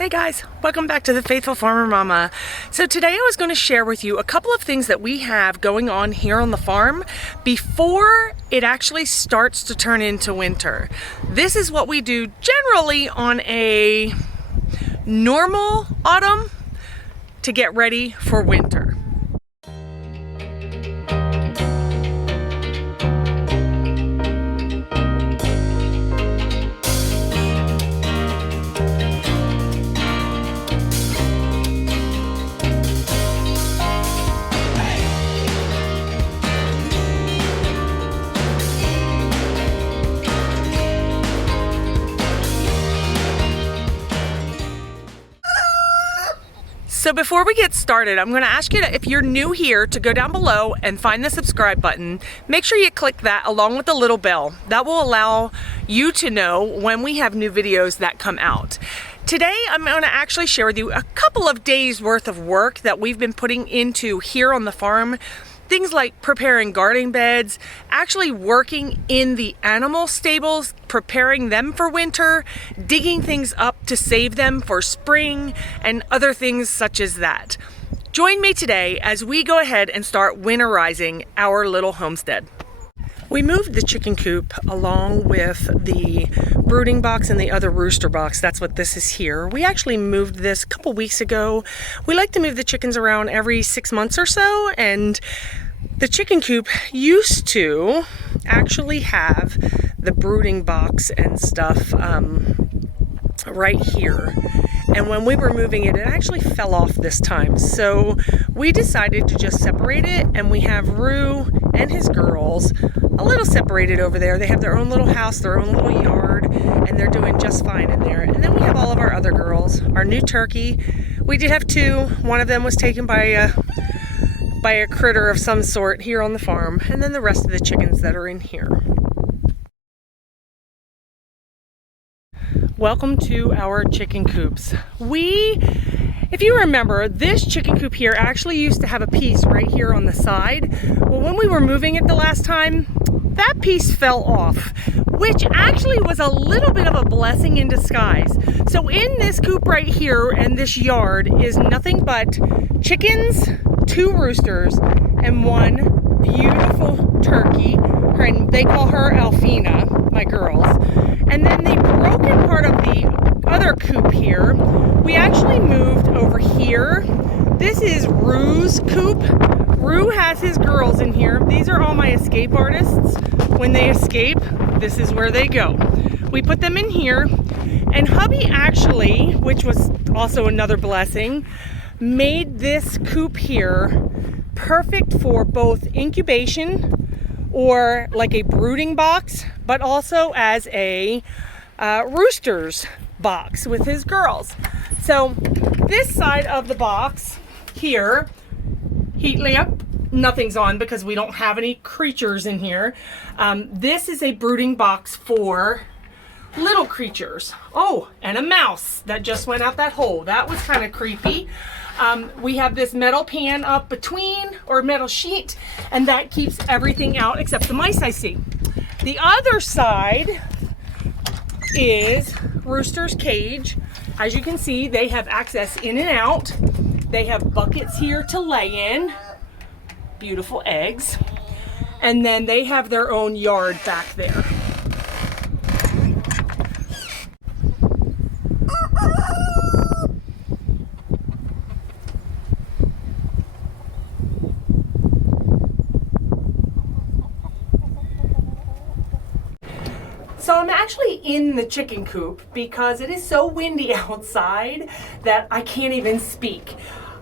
Hey guys, welcome back to the Faithful Farmer Mama. So today I was going to share with you a couple of things that we have going on here on the farm before it actually starts to turn into winter. This is what we do generally on a normal autumn to get ready for winter. So before we get started, I'm going to ask you to, if you're new here, to go down below and find the subscribe button. Make sure you click that along with the little bell. That will allow you to know when we have new videos that come out. Today, I'm going to actually share with you a couple of days worth of work that we've been putting into here on the farm. Things like preparing garden beds, actually working in the animal stables, preparing them for winter, digging things up to save them for spring, and other things such as that. Join me today as we go ahead and start winterizing our little homestead. We moved the chicken coop along with the brooding box and the other rooster box. That's what this is here. We actually moved this a couple weeks ago. We like to move the chickens around every 6 months or so, and the chicken coop used to actually have the brooding box and stuff right here. And when we were moving it, it actually fell off this time. So we decided to just separate it, and we have Roo and his girls a little separated over there. They have their own little house, their own little yard, and they're doing just fine in there. And then we have all of our other girls. Our new turkey, we did have two. One of them was taken by a critter of some sort here on the farm, and then the rest of the chickens that are in here. Welcome to our chicken coops. If you remember, this chicken coop here actually used to have a piece right here on the side. Well, when we were moving it the last time, that piece fell off, which actually was a little bit of a blessing in disguise. So in this coop right here and this yard is nothing but chickens, 2 roosters, and 1 beautiful turkey. They call her Alfina, my girls. And then the broken part of the other coop here, we actually moved over here. This is Roo's coop. Roo has his girls in here. These are all my escape artists. When they escape, this is where they go. We put them in here, and hubby actually, which was also another blessing, made this coop here perfect for both incubation or like a brooding box, but also as a rooster's box with his girls. So this side of the box here, heat lamp, nothing's on because we don't have any creatures in here. This is a brooding box for little creatures. Oh, and a mouse that just went out that hole. That was kind of creepy. We have this metal pan up between, or metal sheet, and that keeps everything out except the mice I see. The other side is Rooster's cage. As you can see, they have access in and out. They have buckets here to lay in. Beautiful eggs. And then they have their own yard back there. So I'm actually in the chicken coop because it is so windy outside that I can't even speak.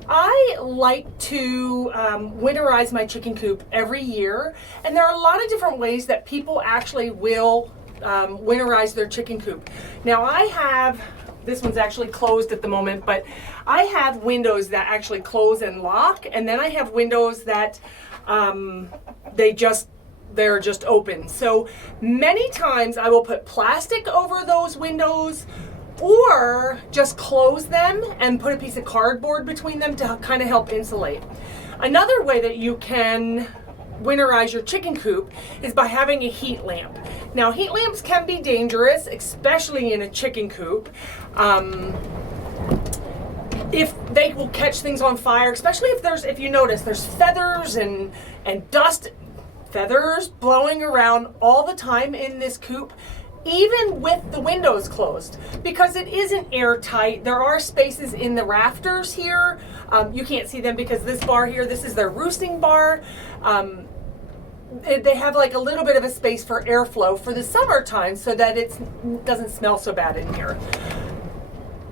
I like to winterize my chicken coop every year, and there are a lot of different ways that people actually will winterize their chicken coop. Now I have, this one's actually closed at the moment, but I have windows that actually close and lock, and then I have windows that they're just open. So many times I will put plastic over those windows or just close them and put a piece of cardboard between them to kind of help insulate. Another way that you can winterize your chicken coop is by having a heat lamp. Now, heat lamps can be dangerous, especially in a chicken coop. if they will catch things on fire, especially if you notice there's feathers and dust, feathers blowing around all the time in this coop, even with the windows closed, because it isn't airtight. There are spaces in the rafters here. You can't see them because this bar here, this is their roosting bar. They have like a little bit of a space for airflow for the summertime so that it doesn't smell so bad in here.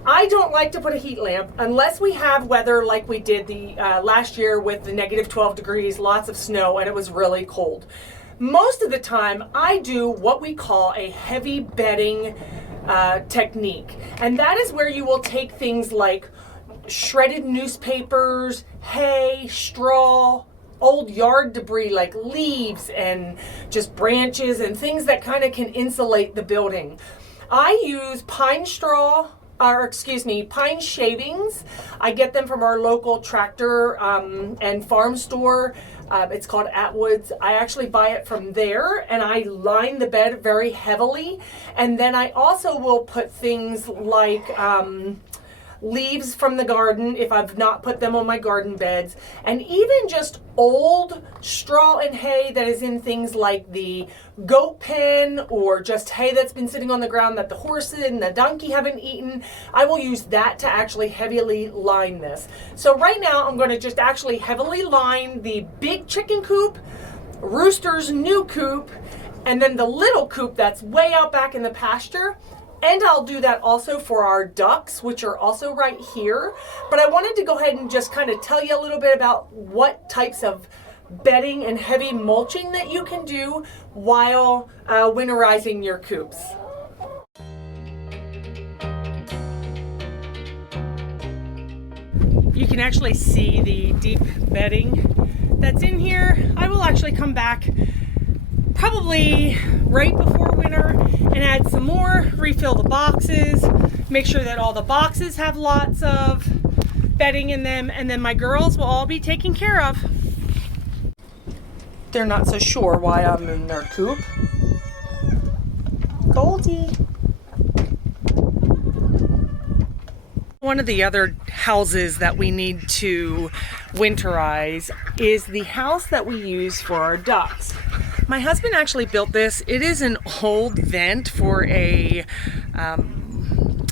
I don't like to put a heat lamp unless we have weather like we did the last year with the negative 12 degrees, lots of snow, and it was really cold. Most of the time, I do what we call a heavy bedding technique. And that is where you will take things like shredded newspapers, hay, straw, old yard debris like leaves and just branches and things that kind of can insulate the building. I use pine shavings. I get them from our local tractor and farm store. It's called Atwood's. I actually buy it from there, and I line the bed very heavily. And then I also will put things like leaves from the garden if I've not put them on my garden beds, and even just old straw and hay that is in things like the goat pen, or just hay that's been sitting on the ground that the horses and the donkey haven't eaten. I will use that to actually heavily line this. So right now I'm going to just actually heavily line the big chicken coop, Rooster's new coop, and then the little coop that's way out back in the pasture. And I'll do that also for our ducks, which are also right here. But I wanted to go ahead and just kind of tell you a little bit about what types of bedding and heavy mulching that you can do while winterizing your coops. You can actually see the deep bedding that's in here. I will actually come back probably right before winter and add some more, refill the boxes, make sure that all the boxes have lots of bedding in them, and then my girls will all be taken care of. They're not so sure why I'm in their coop. Goldie. One of the other houses that we need to winterize is the house that we use for our ducks. My husband actually built this. It is an old vent for a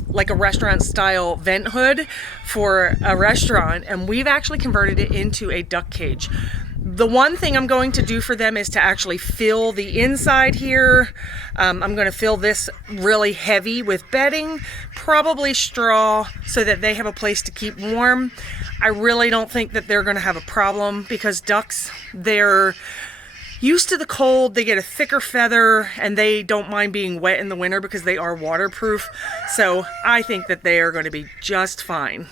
like a restaurant style vent hood for a restaurant, and we've actually converted it into a duck cage. The one thing I'm going to do for them is to actually fill the inside here. I'm going to fill this really heavy with bedding, probably straw, so that they have a place to keep warm. I really don't think that they're going to have a problem, because ducks, they're used to the cold, they get a thicker feather, and they don't mind being wet in the winter because they are waterproof. So I think that they are going to be just fine.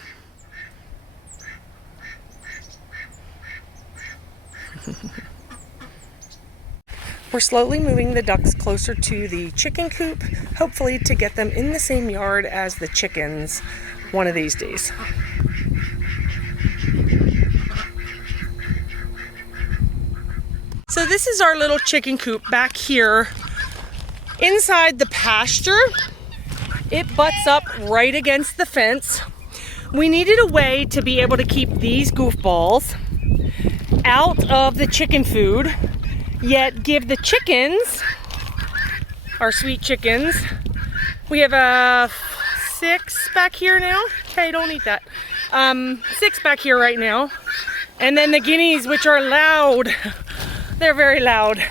We're slowly moving the ducks closer to the chicken coop, hopefully to get them in the same yard as the chickens one of these days. So this is our little chicken coop back here inside the pasture. It butts up right against the fence. We needed a way to be able to keep these goofballs out of the chicken food, yet give the chickens, our sweet chickens, we have a 6 back here now. Okay, don't eat that. 6 back here right now. And then the guineas, which are loud. They're very loud.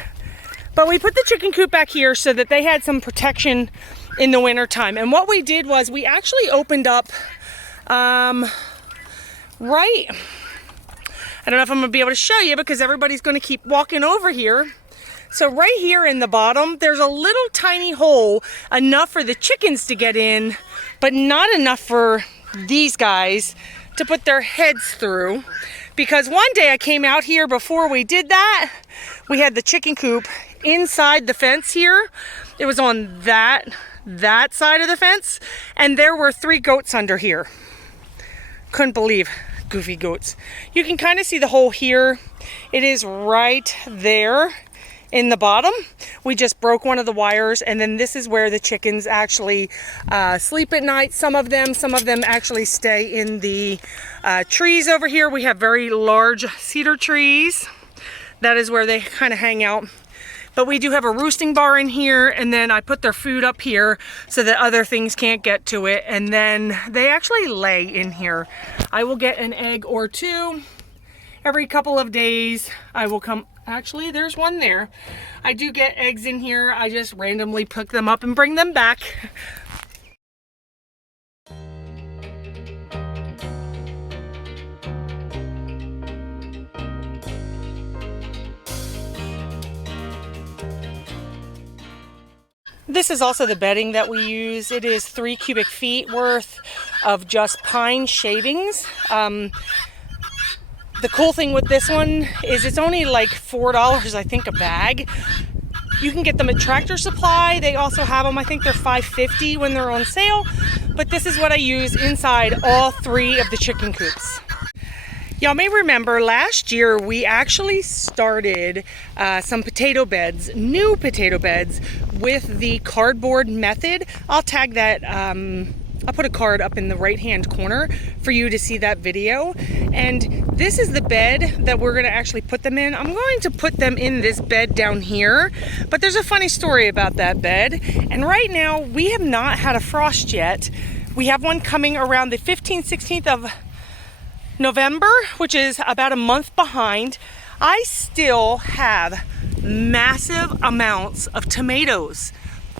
But we put the chicken coop back here so that they had some protection in the winter time. And what we did was we actually opened up right, I don't know if I'm gonna be able to show you because everybody's gonna keep walking over here. So right here in the bottom, there's a little tiny hole, enough for the chickens to get in, but not enough for these guys to put their heads through. Because one day I came out here before we did that, we had the chicken coop inside the fence here. It was on that side of the fence, and there were 3 goats under here. Couldn't believe goofy goats. You can kind of see the hole here. It is right there in the bottom. We just broke one of the wires, and then this is where the chickens actually sleep at night. Some of them actually stay in the trees over here. We have very large cedar trees. That is where they kind of hang out. But we do have a roosting bar in here, and then I put their food up here so that other things can't get to it, and then they actually lay in here. I will get an egg or two every couple of days. I will come, actually there's one there. I do get eggs in here. I just randomly pick them up and bring them back. This is also the bedding that we use. It is 3 cubic feet worth of just pine shavings. The cool thing with this one is it's only like $4, I think, a bag. You can get them at Tractor Supply. They also have them, I think they're $5.50 when they're on sale. But this is what I use inside all 3 of the chicken coops. Y'all may remember last year we actually started some potato beds, new potato beds, with the cardboard method. I'll tag that, I'll put a card up in the right hand corner for you to see that video. And this is the bed that we're gonna actually put them in. I'm going to put them in this bed down here, but there's a funny story about that bed. And right now we have not had a frost yet. We have one coming around the 15th, 16th of November, which is about a month behind. I still have massive amounts of tomatoes.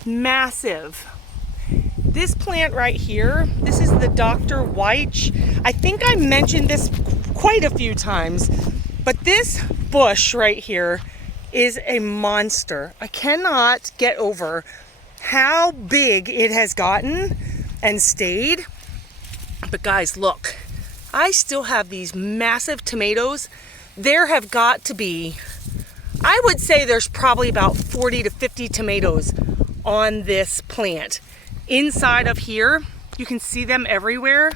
Massive. This plant right here, this is the Dr. Weich. I think I mentioned this quite a few times, but this bush right here is a monster. I cannot get over how big it has gotten and stayed. But guys, look. I still have these massive tomatoes. There have got to be, I would say there's probably about 40 to 50 tomatoes on this plant. Inside of here, you can see them everywhere.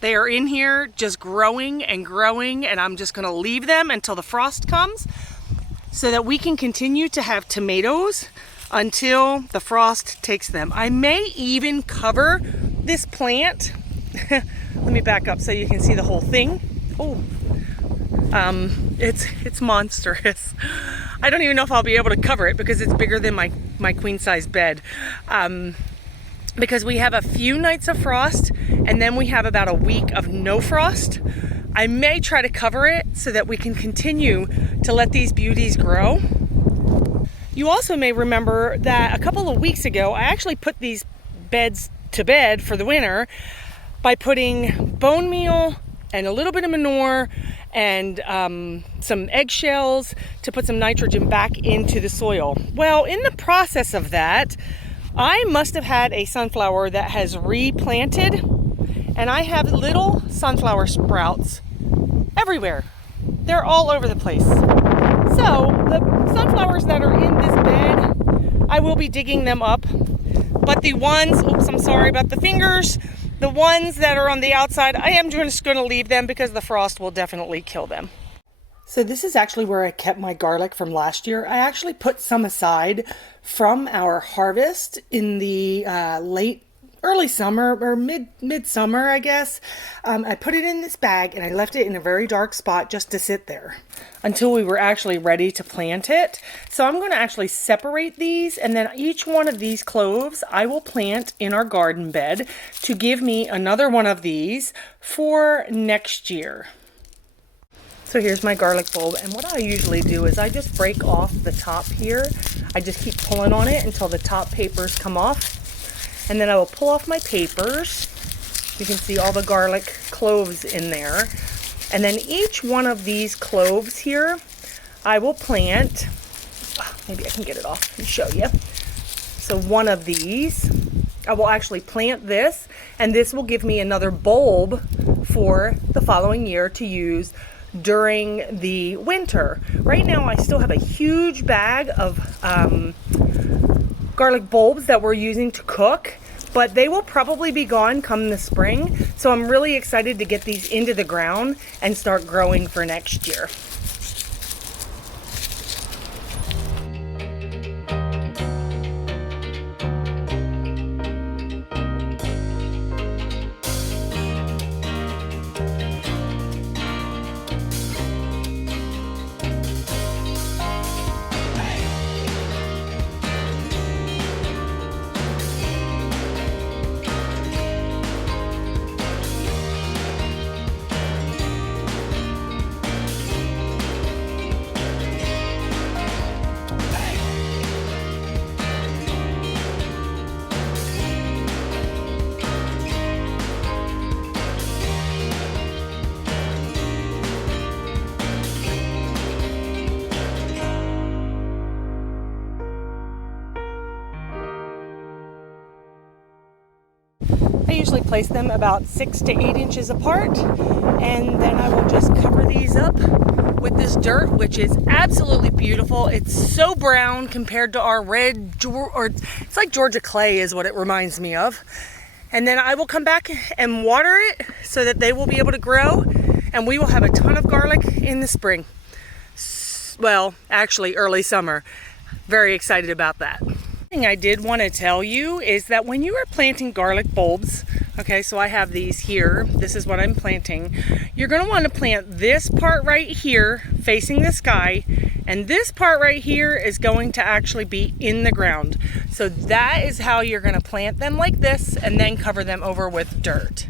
They are in here just growing and growing, and I'm just gonna leave them until the frost comes so that we can continue to have tomatoes until the frost takes them. I may even cover this plant. Let me back up so you can see the whole thing. Oh, it's monstrous. I don't even know if I'll be able to cover it because it's bigger than my queen size bed. Because we have a few nights of frost and then we have about a week of no frost. I may try to cover it so that we can continue to let these beauties grow. You also may remember that a couple of weeks ago, I actually put these beds to bed for the winter by putting bone meal and a little bit of manure and some eggshells to put some nitrogen back into the soil. Well, in the process of that, I must have had a sunflower that has replanted, and I have little sunflower sprouts everywhere. They're all over the place. So the sunflowers that are in this bed, I will be digging them up. But the ones, oops, I'm sorry about the fingers. The ones that are on the outside, I am just going to leave them because the frost will definitely kill them. So this is actually where I kept my garlic from last year. I actually put some aside from our harvest in the early summer or midsummer, I guess. I put it in this bag and I left it in a very dark spot just to sit there until we were actually ready to plant it. So I'm going to actually separate these, and then each one of these cloves I will plant in our garden bed to give me another one of these for next year. So here's my garlic bulb, and what I usually do is I just break off the top here. I just keep pulling on it until the top papers come off. And then I will pull off my papers. You can see all the garlic cloves in there. And then each one of these cloves here, I will plant. Maybe I can get it off and show you. So one of these, I will actually plant this, and this will give me another bulb for the following year to use during the winter. Right now I still have a huge bag of garlic bulbs that we're using to cook, but they will probably be gone come the spring. So I'm really excited to get these into the ground and start growing for next year. actually place them about 6 to 8 inches apart, and then I will just cover these up with this dirt, which is absolutely beautiful. It's so brown compared to our red, or it's like Georgia clay is what it reminds me of. And then I will come back and water it so that they will be able to grow, and we will have a ton of garlic in the spring. Well, actually early summer. Very excited about that. Thing I did want to tell you is that when you are planting garlic bulbs, okay, so I have these here, this is what I'm planting, you're going to want to plant this part right here facing the sky, and this part right here is going to actually be in the ground. So that is how you're going to plant them, like this, and then cover them over with dirt.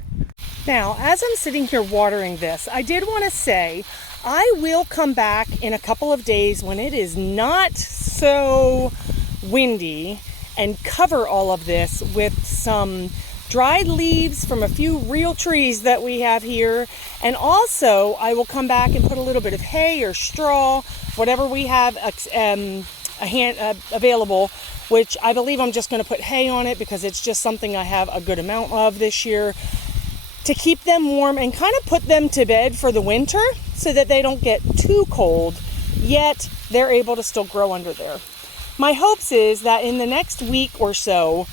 Now, as I'm sitting here watering this, I did want to say I will come back in a couple of days when it is not so windy and cover all of this with some dried leaves from a few real trees that we have here. And also I will come back and put a little bit of hay or straw, whatever we have available, which I believe I'm just going to put hay on it because it's just something I have a good amount of this year, to keep them warm and kind of put them to bed for the winter so that they don't get too cold, yet they're able to still grow under there. My hopes is that in the next week or so,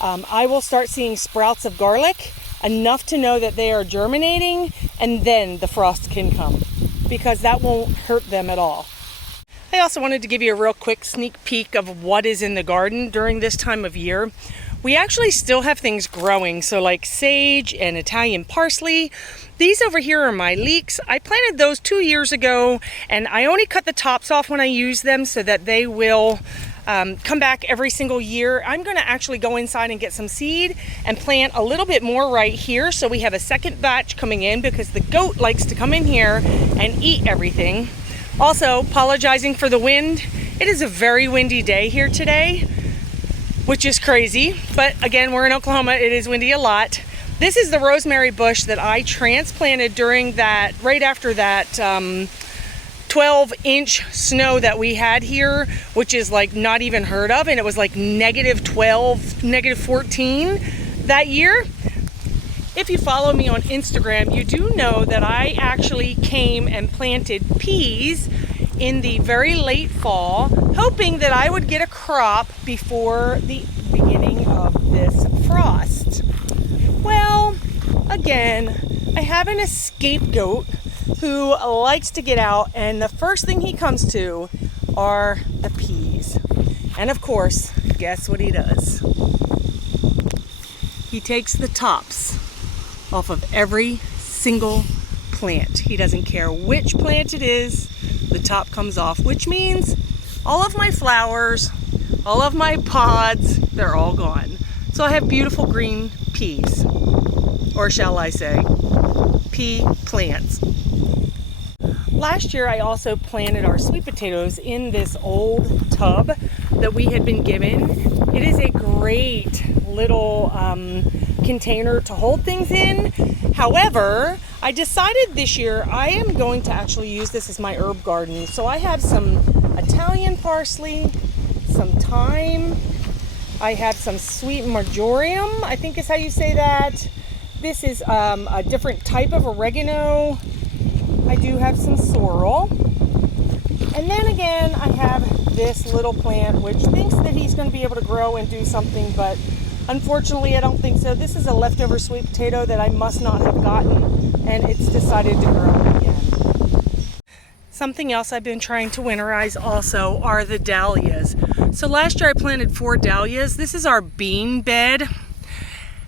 I will start seeing sprouts of garlic, enough to know that they are germinating, and then the frost can come, because that won't hurt them at all. I also wanted to give you a real quick sneak peek of what is in the garden during this time of year. We actually still have things growing, so like sage and Italian parsley. These over here are my leeks. I planted those 2 years ago, and I only cut the tops off when I use them so that they will come back every single year. I'm going to actually go inside and get some seed and plant a little bit more right here, so we have a second batch coming in, because the goat likes to come in here and eat everything. Also, apologizing for the wind. It is a very windy day here today, which is crazy, but again, we're in Oklahoma, it is windy a lot. This is the rosemary bush that I transplanted during that, right after that 12-inch snow that we had here, which is like not even heard of, and it was like -12, -14 that year. If you follow me on Instagram, you do know that I actually came and planted peas in the very late fall, hoping that I would get a crop before the beginning of this frost. Well, again, I have an scapegoat who likes to get out, and the first thing he comes to are the peas. And of course, guess what he does? He takes the tops off of every single plant. He doesn't care which plant it is, the top comes off, which means all of my flowers, all of my pods, they're all gone. So I have beautiful green peas, or shall I say, pea plants. Last year I also planted our sweet potatoes in this old tub that we had been given. It is a great little container to hold things in. However, I decided this year I am going to actually use this as my herb garden. So I have some Italian parsley, some thyme, I have some sweet marjoram, I think is how you say that. This is a different type of oregano. I do have some sorrel. And then again, I have this little plant which thinks that he's going to be able to grow and do something, but unfortunately I don't think so. This is a leftover sweet potato that I must not have gotten, and it's decided to grow again. Something else I've been trying to winterize also are the dahlias. So last year I planted 4 dahlias. This is our bean bed.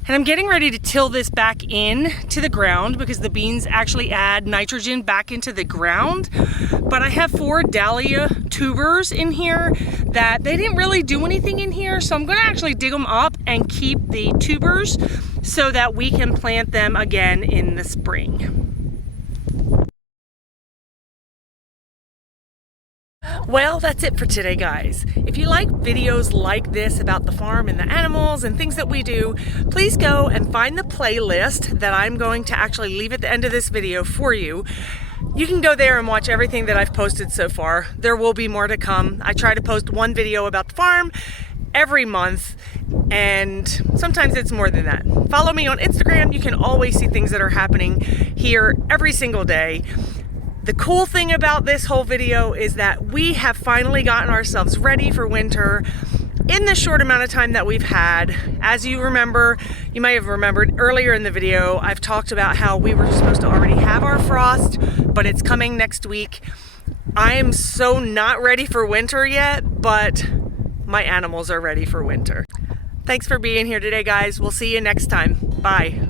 And I'm getting ready to till this back in to the ground because the beans actually add nitrogen back into the ground. But I have 4 dahlia tubers in here that they didn't really do anything in here. So I'm going to actually dig them up and keep the tubers so that we can plant them again in the spring. Well, that's it for today, guys. If you like videos like this about the farm and the animals and things that we do, please go and find the playlist that I'm going to actually leave at the end of this video for you. You can go there and watch everything that I've posted so far. There will be more to come. I try to post 1 video about the farm every month, and sometimes it's more than that. Follow me on Instagram. You can always see things that are happening here every single day. The cool thing about this whole video is that we have finally gotten ourselves ready for winter in the short amount of time that we've had. As you remember, you might have remembered earlier in the video, I've talked about how we were supposed to already have our frost, but it's coming next week. I am so not ready for winter yet, but my animals are ready for winter. Thanks for being here today, guys. We'll see you next time. Bye.